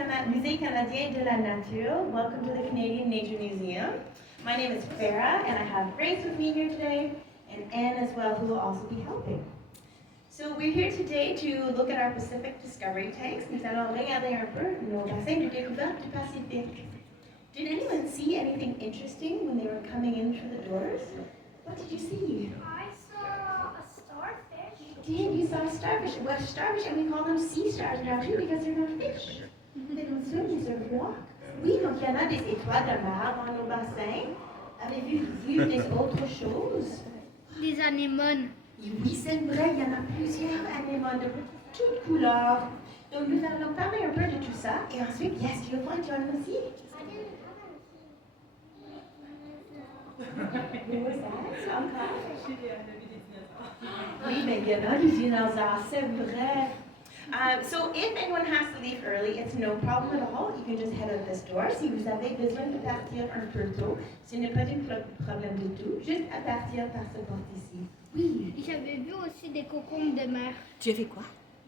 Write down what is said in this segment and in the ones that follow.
Musée canadien de la nature. Welcome to the Canadian Nature Museum. My name is Farah, and I have Grace with me here today, and Anne as well, who will also be helping. So we're here today to look at our Pacific Discovery tanks. Nous allons regarder un peu nos bassins de découverte du Pacifique. Did anyone see anything interesting when they were coming in through the doors? What did you see? I saw a starfish. You saw a starfish. Well, starfish, and we call them sea stars now too because they're not fish. They don't swim, they sort of walk. Oui, donc il y en a des étoiles de mer dans nos bassins. Avez-vous vu des autres choses? Des anémones. Oui, c'est vrai, il y en a plusieurs anémones de toutes couleurs. Donc nous allons parler un peu de tout ça. Et ensuite, yes, tu veux voir John aussi? Oui, mais il y en a des dinosaures, c'est vrai. So if anyone has to leave early, it's no problem at all. You can just head out this door. Si vous avez besoin de partir un peu tôt, ce n'est pas un problème du tout. Juste à partir par ce porte ici. Oui. J'avais vu aussi des cocombes de mer. Tu as fait quoi?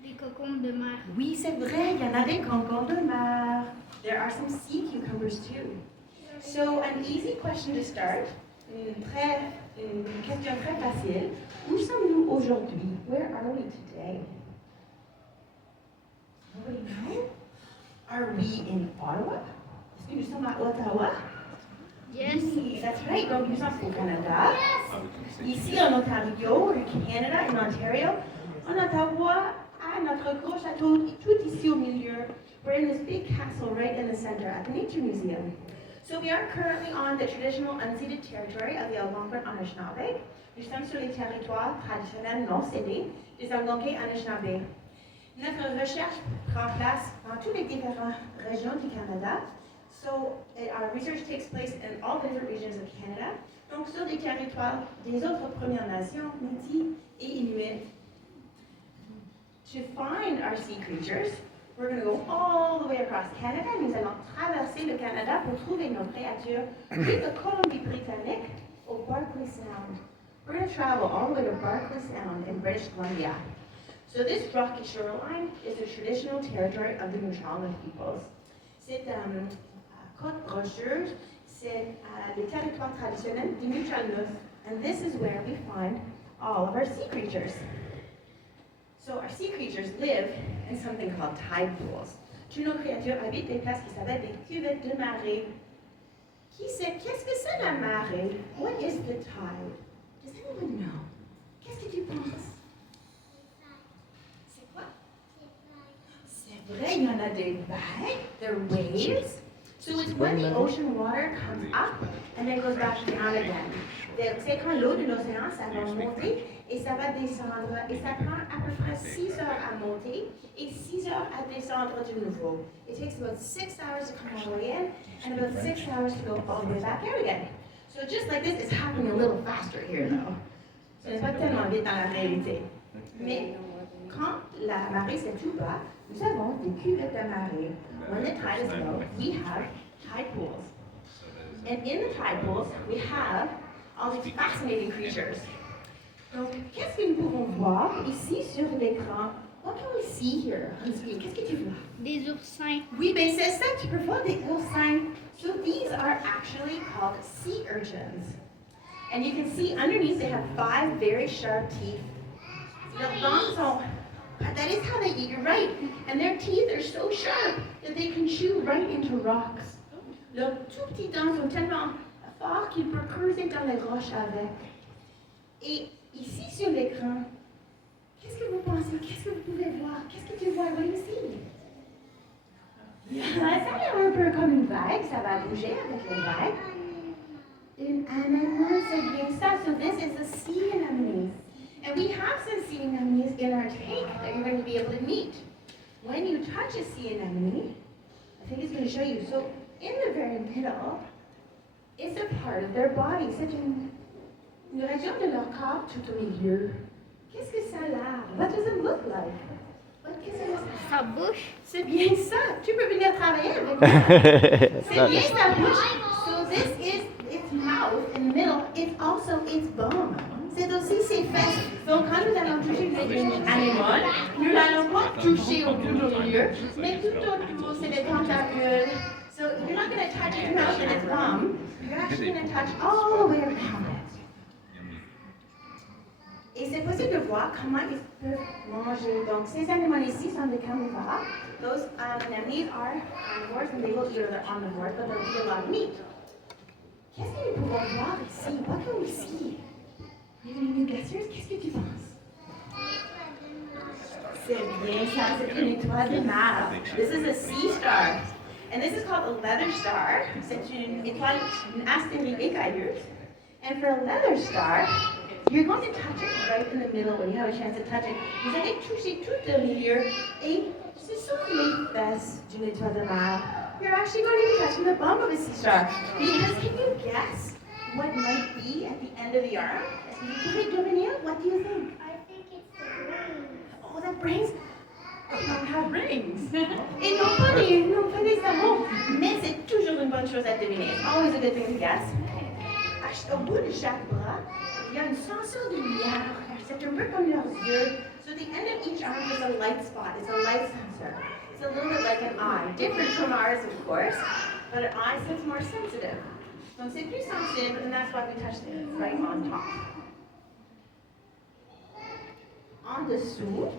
Des cocombes de mer. Oui, c'est vrai. Il y en a des concombres de mer. There are some sea cucumbers too. So an easy question to start. Une question très facile. Où sommes-nous aujourd'hui? Where are we today? Nobody know? Are we in Ottawa? Est-ce que nous sommes à Ottawa? Yes. Oui, that's right. Donc nous sommes au Canada. Ici en Ontario, au Canada, en Ontario. En Ottawa, à notre gros château, tout ici au milieu. We're in this big castle right in the center at the Nature Museum. So we are currently on the traditional unceded territory of the Algonquin Anishinaabe. Nous sommes sur les territoires traditionnels non cédés des Algonquins Anishinaabe. Notre recherche prend place dans toutes les différentes régions du Canada. So our research takes place in all different regions of Canada. Donc sur les territoires des autres Premières Nations, Métis et Inuits. To find our sea creatures, we're going to go all the way across Canada. Nous allons traverser le Canada pour trouver nos créatures de Colombie-Britannique au Barkley Sound. We're going to travel all the way to Barkley Sound in British Columbia. So this rocky shoreline is the traditional territory of the Nuu-chah-nulth peoples. C'est côte rocheuse, c'est le territoire traditionnel du Nuu-chah-nulth, and this is where we find all of our sea creatures. So our sea creatures live in something called tide pools. Toutes nos créatures habitent des places qui s'appellent des cuvettes de marée. Qu'est-ce que c'est la marée? What is the tide? Does anyone know? Qu'est-ce que tu penses? C'est quoi? C'est vrai, il y en a des vagues, they're waves. So it's when the ocean water comes up and then goes back down again. C'est quand l'eau de l'océan, ça va monter et ça va descendre. Et ça prend à peu près 6 heures à monter et 6 heures à descendre de nouveau. It takes about 6 hours to come all the way in and about 6 hours to go all the way back out again. So just like this, it's happening a little faster here though. Ce n'est pas tellement vite dans la réalité. Mais quand la marée c'est tout bas, nous avons des cuvettes de marée. When the tide is low, we have tide pools. And in the tide pools, we have all these fascinating creatures. Donc, qu'est-ce que nous pouvons voir ici sur l'écran? What can we see here on screen? Qu'est-ce que tu vois? Des oursins. Oui, ben c'est ça, tu peux voir des oursins. So these are actually called sea urchins. And you can see underneath they have 5 very sharp teeth. That is how they eat, you're right. And their teeth are so sharp that they can chew right into rocks. Leurs tout petits dents sont tellement forts qu'ils peuvent creuser dans les roches avec. Et ici sur l'écran, qu'est-ce que vous pensez? Qu'est-ce que vous pouvez voir? Qu'est-ce que tu vois ici? Ça a l'air un peu comme une vague, ça va bouger avec les vagues. Une anémone, c'est bien ça. So this is a sea anemone. And we have some sea anemones in our tank that you're going to be able to meet. When you touch a sea anemone, I think it's going to show you. So in the very middle is a part of their body. C'est une région de leur corps tout au milieu. Qu'est-ce que ça a l'air? What does it look like? Qu'est-ce que ça? Sa bouche. C'est bien ça. Tu peux venir travailler avec moi. C'est bien sa bouche. So this is its mouth in the middle. It's also its bone. C'est aussi ses fesses. Donc quand nous allons toucher une anémone, nous n'allons pas toucher au bout au milieu, mais tout autour, c'est les tentacules actually going to touch all the way around it. Et c'est possible de voir comment ils peuvent manger. Donc, ces animaux ici sont des carnivores. Those anemones are carnivores and they will eat other omnivores, but they'll eat a lot of meat. Qu'est-ce que nous pouvons voir ici? What can we see? You have any new guessers? Qu'est-ce que tu penses? C'est bien ça, c'est une étoile de mer. This is a sea star. And this is called a leather star. C'est une étoile astérique ailleurs. And for a leather star, you're going to touch it right in the middle when you have a chance to touch it. Vous allez toucher tout au milieu et c'est sur les fesses d'une étoile de mer. You're actually going to be touching the bum of a sea star. Because can you guess what might be at the end of the arm? Est-ce que vous pouvez deviner? What do you think? I think it's the brain. Oh, the brains. They don't have brains. Ils n'ont pas des cerveaux. Mais c'est toujours une bonne chose à deviner. It's always a good thing to guess. Au bout de chaque bras, il y a une sensor de lumière. C'est un peu comme leurs yeux. So the end of each arm is a light spot. It's a light sensor. It's a little bit like an eye. Different from ours, of course, but an eye is more sensitive. Donc c'est plus sensitive, and that's why we touch it right on top. En dessous,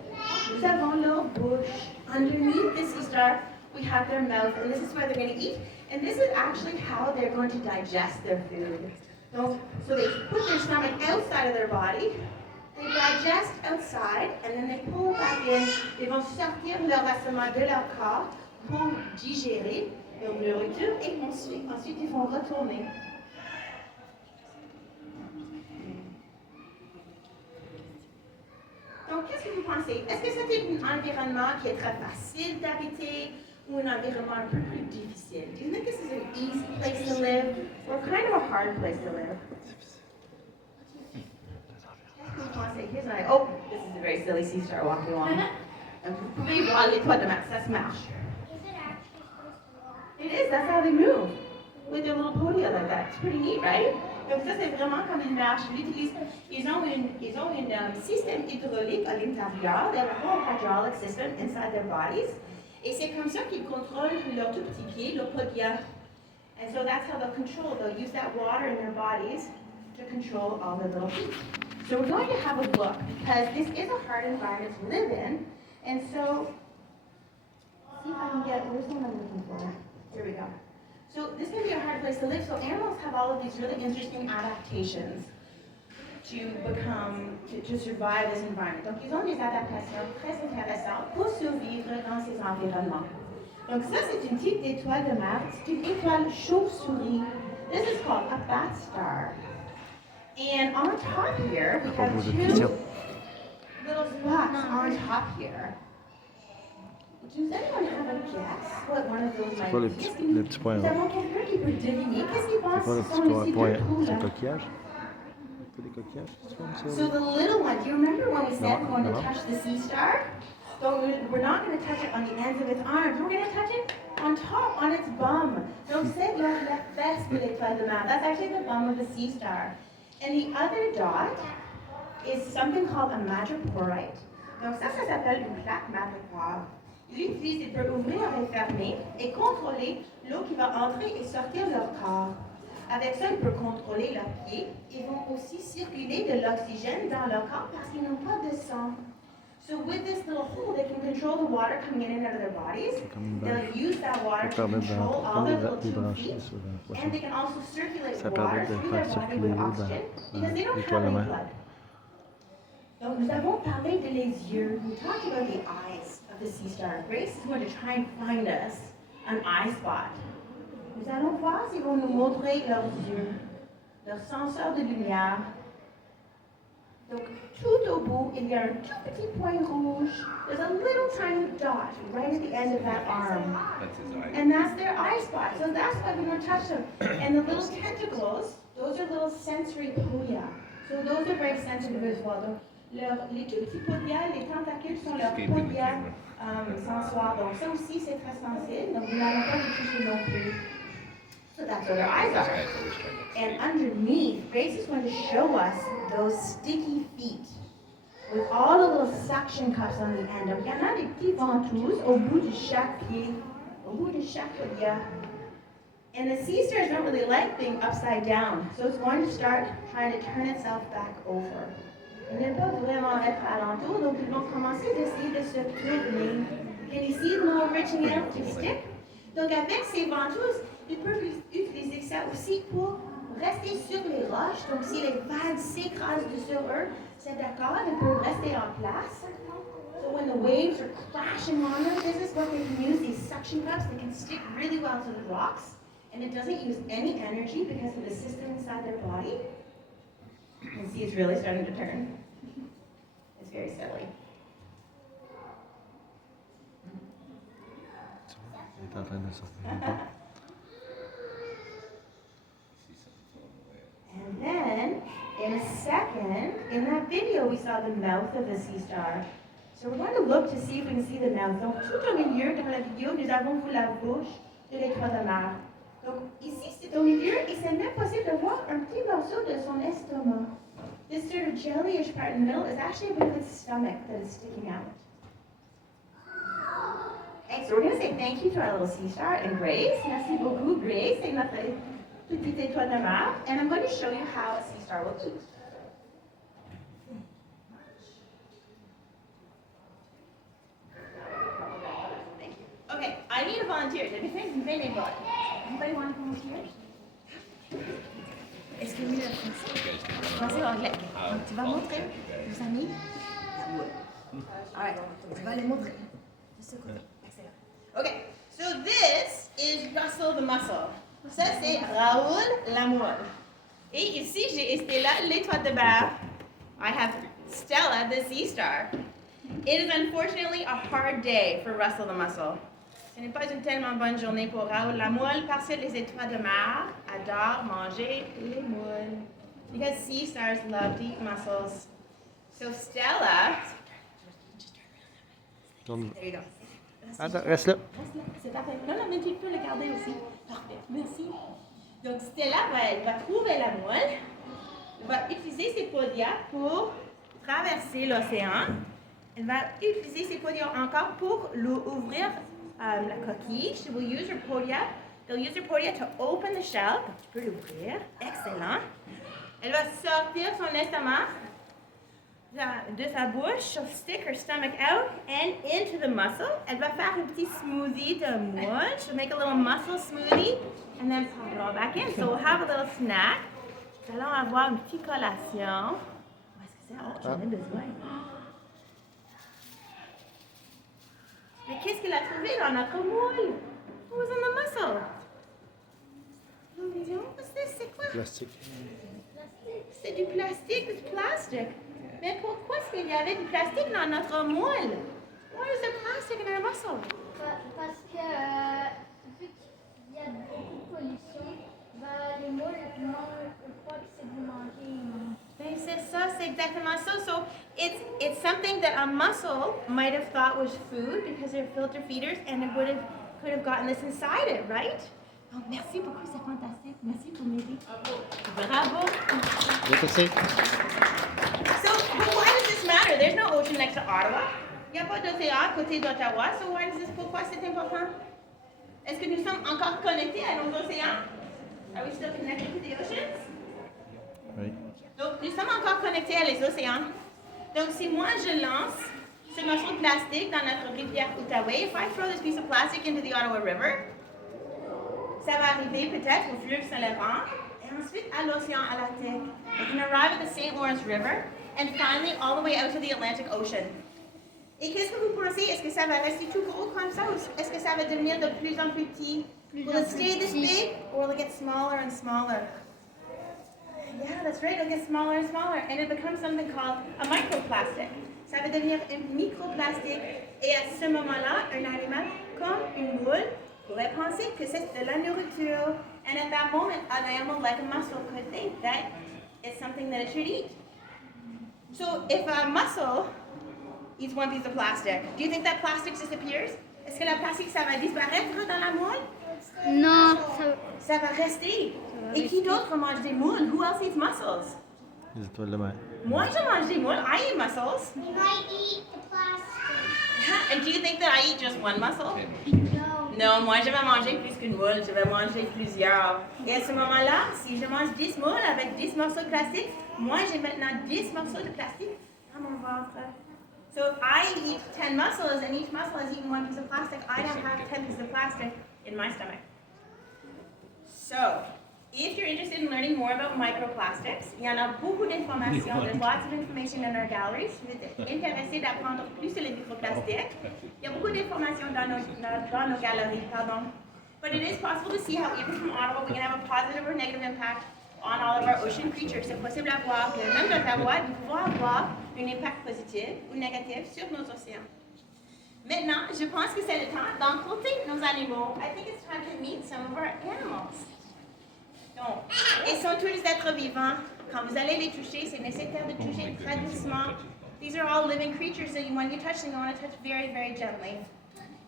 nous avons leur bouche. Underneath the sea star, we have their mouth, and this is where they're going to eat. And this is actually how they're going to digest their food. So they put their stomach outside of their body, they digest outside, and then they pull back in. Ils vont sortir leur estomac de leur corps pour digérer leur nourriture et ensuite ils vont retourner. Donc, qu'est-ce que vous pensez? Est-ce que c'est un environnement qui est très facile d'habiter ou un environnement un peu plus difficile? Do you think this is an easy place to live or kind of a hard place to live? Qu'est-ce que vous pensez? Here's an oh, this is a very silly sea star walking along. Vous pouvez voir l'étoile de mer, ça se marche. Is it actually supposed to walk? It is, that's how they move. With their little podia like that. It's pretty neat, right? Donc ça, c'est vraiment comme une marche. Ils ont un système hydraulique à l'intérieur. They have a whole hydraulic system inside their bodies. Et c'est comme ça qu'ils contrôlent leurs tout petits pieds, leur podia. And so that's how they'll control. They'll use that water in their bodies to control all their little feet. So we're going to have a look because this is a hard environment to live in. And so, see if I can get, where's the one I'm looking for? Here we go. So this can be a hard place to live. So animals have all of these really interesting adaptations to survive this environment. Donc ils ont des adaptations très intéressantes pour survivre dans ces environnements. Donc ça c'est une petite étoile de mer. C'est une étoile chauve-souris. This is called a bat star. And on top here we have two little spots on top here. Does anyone have a guess what one of those might be? Les petits points Nous avons quelqu'un qui peut deviner. Qu'est-ce qu'il pense? C'est quoi les Ce sont les petits points? deux C'est un trous, là. coquillage? C'est des coquillages? C'est comme ça? So the little one, do you remember when we said No, we're going no. to touch the sea star? So we're not going to touch it on the ends of its arms. We're going to touch it on top, on its bum. Donc c'est la fesse de l'étoile de mer. That's actually the bum of the sea star. And the other dot is something called a madreporite. Donc ça s'appelle une plaque madrepore. Ils utilisent, ils peuvent ouvrir et fermer et contrôler l'eau qui va entrer et sortir de leur corps. Avec ça, ils peuvent contrôler leurs pieds. Ils vont aussi circuler de l'oxygène dans leur corps parce qu'ils n'ont pas de sang. So with this little hole, they can control the water coming in and out of their bodies. They'll use that water to control all their little tube feet. And they can also circulate water through their body with oxygen because they don't have any blood. Donc, nous avons parlé de les yeux. We talked about the eyes of the sea star. Grace is going to try and find us an eye spot. Nous allons voir s'ils vont nous montrer leurs yeux, leurs senseurs de lumière. Donc, tout au bout, il y a un tout petit point rouge. There's a little tiny dot right at the end of that arm. That's his eye. And that's their eye spot. So that's why we don't touch them. And the little tentacles, those are little sensory podia. So those are very sensitive as well. Donc, les tout petits podia, les tentacules sont leurs podia sensoires. Donc ça aussi, c'est très sensible. Donc, nous n'allons pas les toucher non plus. So that's where their eyes are. And underneath, Grace is going to show us those sticky feet with all the little suction cups on the end. Donc, il y en a des petits ventouses au bout de chaque pied, au bout de chaque podia. And the sea stars don't really like being upside down, so it's going to start trying to turn itself back over. Il ne peut vraiment être alentour, donc ils vont commencer d'essayer de se tourner. Can you see the little reaching out to stick? Donc avec ces ventouses, ils peuvent utiliser ça aussi pour rester sur les roches. Donc si les vagues s'écrasent sur eux, c'est d'accord, ils peuvent rester en place. So when the waves are crashing on them, this is what they can use, these suction cups. They can stick really well to the rocks, and it doesn't use any energy because of the system inside their body. And see, it's really starting to turn. It's very silly. Il est en train de sortir. And then, in a second, in that video, we saw the mouth of the sea star. So we're going to look to see if we can see the mouth. Donc, tout au milieu, dans la vidéo, nous avons vu la bouche de l'étoile de mer. Donc, ici, c'est au milieu, et c'est même possible de voir un petit morceau de son estomac. This sort of jellyish part in the middle is actually a bit of its stomach that is sticking out. Okay, so we're going to say thank you to our little sea star and Grace. Merci beaucoup, Grace. C'est notre petite étoile de mer. And I'm going to show you how a sea star will eat. Okay, I need a volunteer. Anybody want to volunteer? Est-ce que vous le français ou anglais? Donc, tu vas montrer aux amis? Alright, tu vas les montrer. De ce côté. Excellent. Okay, so this is Russell the mussel. Ça, c'est Raoul la moule. Et ici, j'ai Estella, l'étoile de mer. I have Stella, the sea star. It is unfortunately a hard day for Russell the mussel. Ce n'est pas une tellement bonne journée pour Raoul la moule parce que les étoiles de mer adorent manger les moules. Because sea stars love to eat mussels. So Stella... Tourne. There you go. Attends, reste là. Reste là, c'est parfait. Non, mais tu peux le garder aussi. Parfait, merci. Donc Stella va trouver la moule, va utiliser ses podia pour traverser l'océan. Elle va utiliser ses podia encore pour ouvrir la coquille. She will use her podia. They'll use her podia to open the shell. Donc, tu peux l'ouvrir. Excellent. Elle va sortir son estomac de sa bouche. She'll stick her stomach out and into the mussel. Elle va faire un petit smoothie de moule. She'll make a little mussel smoothie and then pop it all back in. So we'll have a little snack. Nous allons avoir une petite collation. Où est-ce que c'est? Oh, j'en ai besoin. Mais qu'est-ce qu'elle a trouvé dans notre moule? What was in the mussel? What's this? C'est quoi? Plastique. C'est du plastique, it's plastic. Mais pourquoi est-ce qu'il y avait du plastique dans notre moule? Why is there plastic in our mussel? Parce que vu qu'il y a beaucoup de pollution, les moules croient que c'est du manger. Ben, c'est ça, c'est exactement ça. So it's something that a mussel might have thought was food because they're filter feeders and it could have gotten this inside it, right? Donc, merci beaucoup, c'est fantastique. Merci pour m'aider. Bravo. Let us see. So, but why does this matter? There's no ocean next to Ottawa. Il n'y a pas d'océan à côté d'Ottawa. So why does this? Pourquoi c'est important? Est-ce que nous sommes encore connectés à nos océans? Are we still connected to the oceans? Oui. Donc, nous sommes encore connectés à les océans. Donc, si moi je lance ce morceau de plastique dans notre rivière Outaouais, if I throw this piece of plastic into the Ottawa River, ça va arriver peut-être au fleuve Saint-Laurent et ensuite à l'océan Atlantique. It can arrive at the St. Lawrence River and finally all the way out to the Atlantic Ocean. Et qu'est-ce que vous pensez? Est-ce que ça va rester tout gros comme ça ou est-ce que ça va devenir de plus en plus petit? Will it stay this big or will it get smaller and smaller? Yeah, that's right, it'll get smaller and smaller and it becomes something called a microplastic. Ça va devenir un microplastique et à ce moment-là, un animal comme une moule pourrait penser que c'est de la nourriture. And at that moment, an animal like a mussel could think that it's something that it should eat. So if a mussel eats one piece of plastic, do you think that plastic disappears? Est-ce que la plastique, ça va disparaître dans la moule? Non, Ça va rester. Et qui d'autre mange des moules? Who else eats mussels? Les étoiles de mer. Moi, je mange des moules. I eat mussels. we might eat the plastic. And do you think that I eat just one mussel? No. Non, moi je vais manger plus qu'une moule, je vais manger plusieurs. Et à ce moment-là, si je mange 10 moules avec 10 morceaux de plastique, moi j'ai maintenant 10 morceaux de plastique dans mon ventre. So if I eat 10 mussels and each mussel has eaten one piece of plastic, I now have 10 pieces of plastic in my stomach. So, if you're interested in learning more about microplastics, il y en a beaucoup d'informations. There's lots of information in our galleries. Si vous êtes intéressé d'apprendre plus sur les microplastiques, il y a beaucoup d'informations dans nos galeries, pardon. But it is possible to see how even from Ottawa we can have a positive or negative impact on all of our ocean creatures. C'est possible à voir que même d'Ottawa, nous pouvons avoir un impact positif ou négatif sur nos océans. Maintenant, je pense que c'est le temps d'encourager nos animaux. I think it's time to meet some of our animals. Donc, ils sont tous des êtres vivants. Quand vous allez les toucher, c'est nécessaire de toucher très doucement. These are all living creatures, so when you touch them, you want to touch very, very gently.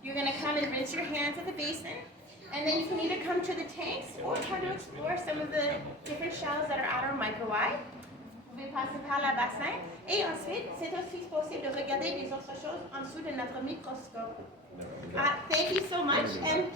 You're going to come and rinse your hands at the basin, and then you can either come to the tanks or try to explore some of the different shells that are at our microwave. Vous pouvez passer par le bassin, et ensuite, c'est aussi possible de regarder des autres choses en dessous de notre microscope. Thank you so much, and